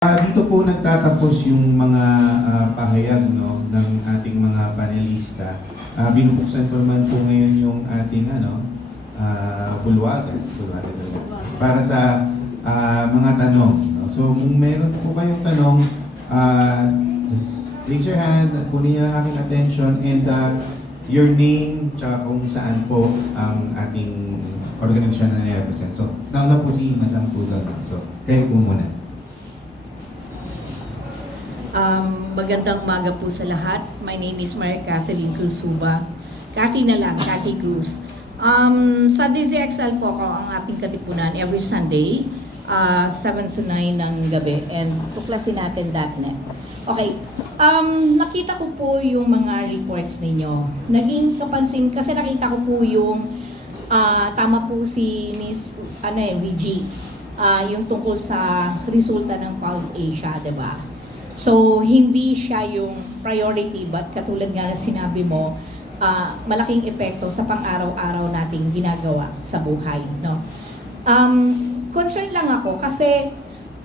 Ah, dito po nagtatapos yung mga ah, pahayag no, ng ating mga panelista. Ah, binubuksan ko naman po ngayon yung ating ano, ah, bulwagan, para sa ah, mga tanong. no. So kung meron po kayong tanong, ah, just raise your hand, kunin niyo ang aking attention, and ah, your name, tsaka kung saan po ang ating organisasyon na nire-represent. So, nauna po si Madam Pugal. So, kayo po muna. Um, magandang umaga po sa lahat. My name is Maria Kathleen Cruz Suba. Cathy na lang, Cathy Cruz. Um, sa DZXL po ako ang ating katipunan every Sunday, uh, 7 to 9 ng gabi. And tuklasin natin .net. Okay, um, nakita ko po yung mga reports ninyo. Naging kapansin, kasi nakita ko po yung, ah, tama po si Miss, ano eh, VG, ah, yung tungkol sa resulta ng Pulse Asia, di ba? So, hindi siya yung priority but katulad nga na sinabi mo, ah, malaking epekto sa pang-araw-araw nating ginagawa sa buhay. No? Um, concerned lang ako kasi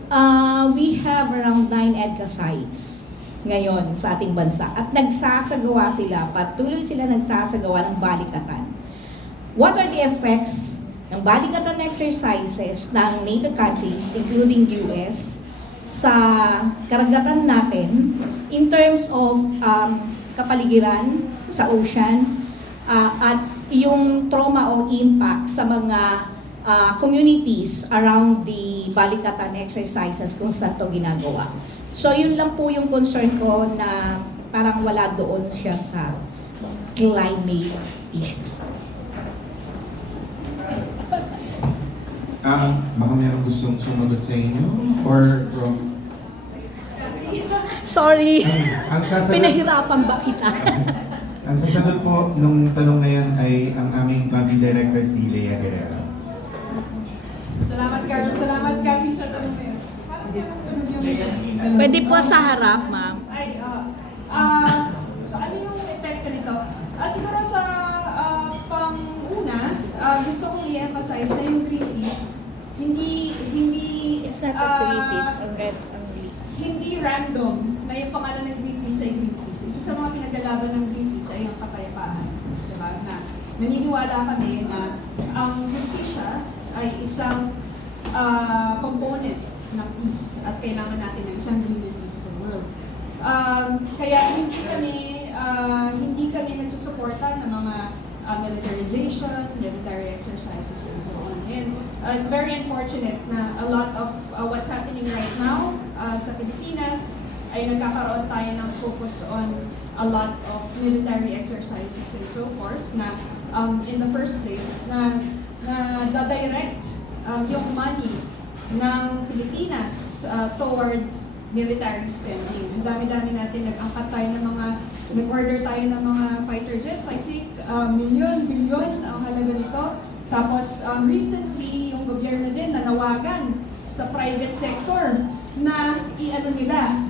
ah, we have around 9 EDCA sites ngayon sa ating bansa at nagsasagawa sila, patuloy sila nagsasagawa ng balikatan. What are the effects ng balikatan exercises ng NATO countries, including US, sa karagatan natin in terms of um, kapaligiran sa ocean uh, at yung trauma o impact sa mga uh, communities around the balikatan exercises kung saan to ginagawa. So yun lang po yung concern ko na parang wala doon siya sa climate issues. Ah, baka meron gustong sumagot sa inyo or from Sorry, ang, ang sasagot pinahirapan ba kita? ang sasagot po nung tanong na yan ay ang aming country director si Lea Guerrero. Salamat, Carol. Salamat, Kathy, sa tanong na yung... Pwede po sa harap, ma'am. Kong i-emphasize na yung Greenpeace, hindi, hindi, It's not ah, a ang red, ang green. hindi random na yung pangalan ng Greenpeace ay Greenpeace. Isa sa mga pinaglalaban ng Greenpeace ay ang kapayapaan. Diba? Na naniniwala kami na ang justisya ay isang ah, component ng peace at kailangan natin ng isang green and peaceful world. Um, kaya hindi kami ah, hindi kami nagsusuporta ng mga ah, militarization, military exercises, and so on. And uh, it's very unfortunate na a lot of uh, what's happening right now uh, sa Pilipinas ay nagkakaroon tayo ng focus on a lot of military exercises and so forth na um, in the first place na na direct um, yung money ng Pilipinas uh, towards military spending. Ang dami-dami natin nag-angkat tayo ng mga, nag-order tayo ng mga fighter jets. I think uh, milyon, bilyon ang halaga nito. Tapos um, recently, yung gobyerno din nanawagan sa private sector na i-ano nila,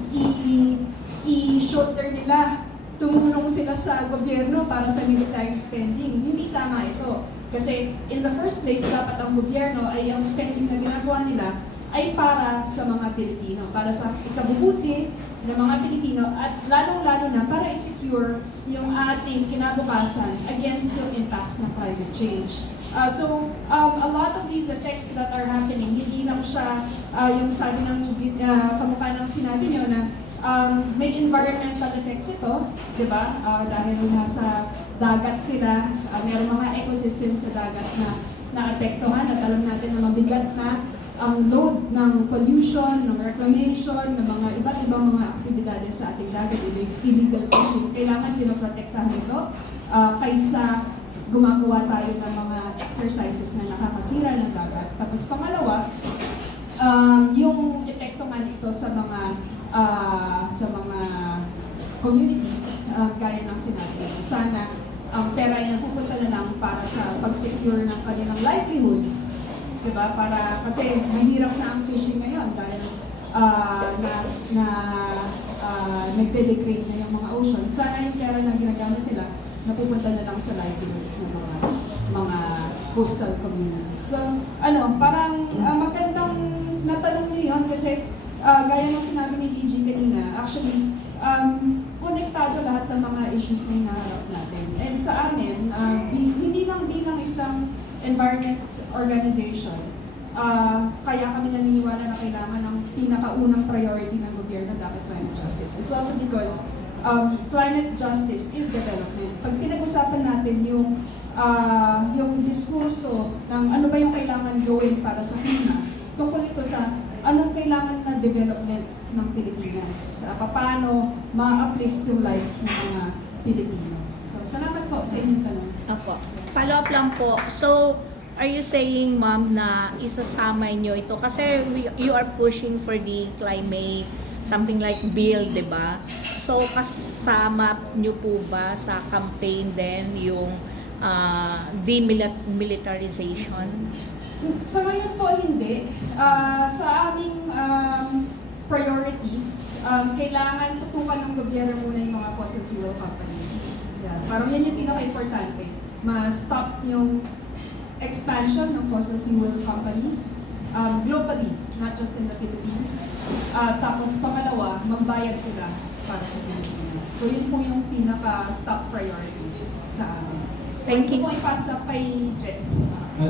i-shoulder nila tumulong sila sa gobyerno para sa military spending. Hindi tama ito. Kasi in the first place, dapat ang gobyerno ay ang spending na ginagawa nila ay para sa mga Pilipino, para sa ikabubuti ng mga Pilipino at lalong-lalo na para i-secure yung ating kinabukasan against yung impacts ng climate change. Uh, so, um, a lot of these effects that are happening, hindi lang siya uh, yung sabi ng uh, kamukha ng sinabi niyo na um, may environmental effects ito, di ba? Uh, dahil nasa dagat sila, uh, mayroong mga ecosystem sa dagat na naapektuhan at alam natin na mabigat na ang load ng pollution, ng reclamation, ng mga iba't ibang mga aktibidades sa ating dagat, ille- illegal fishing. Kailangan pinoprotektahan ito uh, kaysa gumagawa tayo ng mga exercises na nakakasira ng dagat. Tapos pangalawa, um, yung epekto nga nito sa mga ah, sa mga communities, um, gaya ng sinabi. Sana ang pera ay napupunta na lang para sa pag-secure ng kanilang livelihoods. Diba? Para, kasi mahirap na ang fishing ngayon dahil ah, na, na ah, nagde-degrade na yung mga ocean. Sana yung pera na ginagamit nila napupunta na lang sa livelihoods ng mga mga coastal communities. So, ano, parang ah, magandang natanong niyo yun kasi ah, gaya ng sinabi ni DG kanina, actually, um, konektado lahat ng mga issues na hinaharap natin. And sa amin, bi- hindi lang bilang isang environment organization, ah, kaya kami naniniwala na kailangan ng pinakaunang priority ng gobyerno dapat climate justice. It's also because um, climate justice is development. Pag pinag-usapan natin yung ah, yung diskurso ng ano ba yung kailangan gawin para sa klima, tungkol ito sa anong kailangan na development ng Pilipinas. Uh, paano ma-uplift yung lives ng mga Pilipino. So, salamat po sa inyong tanong. Opo. Follow up lang po. So, are you saying, ma'am, na isasama nyo ito? Kasi we, you are pushing for the climate, something like bill, di ba? So, kasama nyo po ba sa campaign din yung uh, demilitarization? Sa ngayon po, hindi. Ah, sa aming um, priorities, um, kailangan tutukan ng gobyerno muna yung mga fossil fuel companies. Yeah. Parang yan yung pinaka-importante. Ma-stop yung expansion ng fossil fuel companies um, globally, not just in the Philippines. Ah, tapos pangalawa, magbayad sila para sa Pilipinas. So yun po yung pinaka-top priorities sa amin. Thank you. po ipasa kay Jeff. Uh,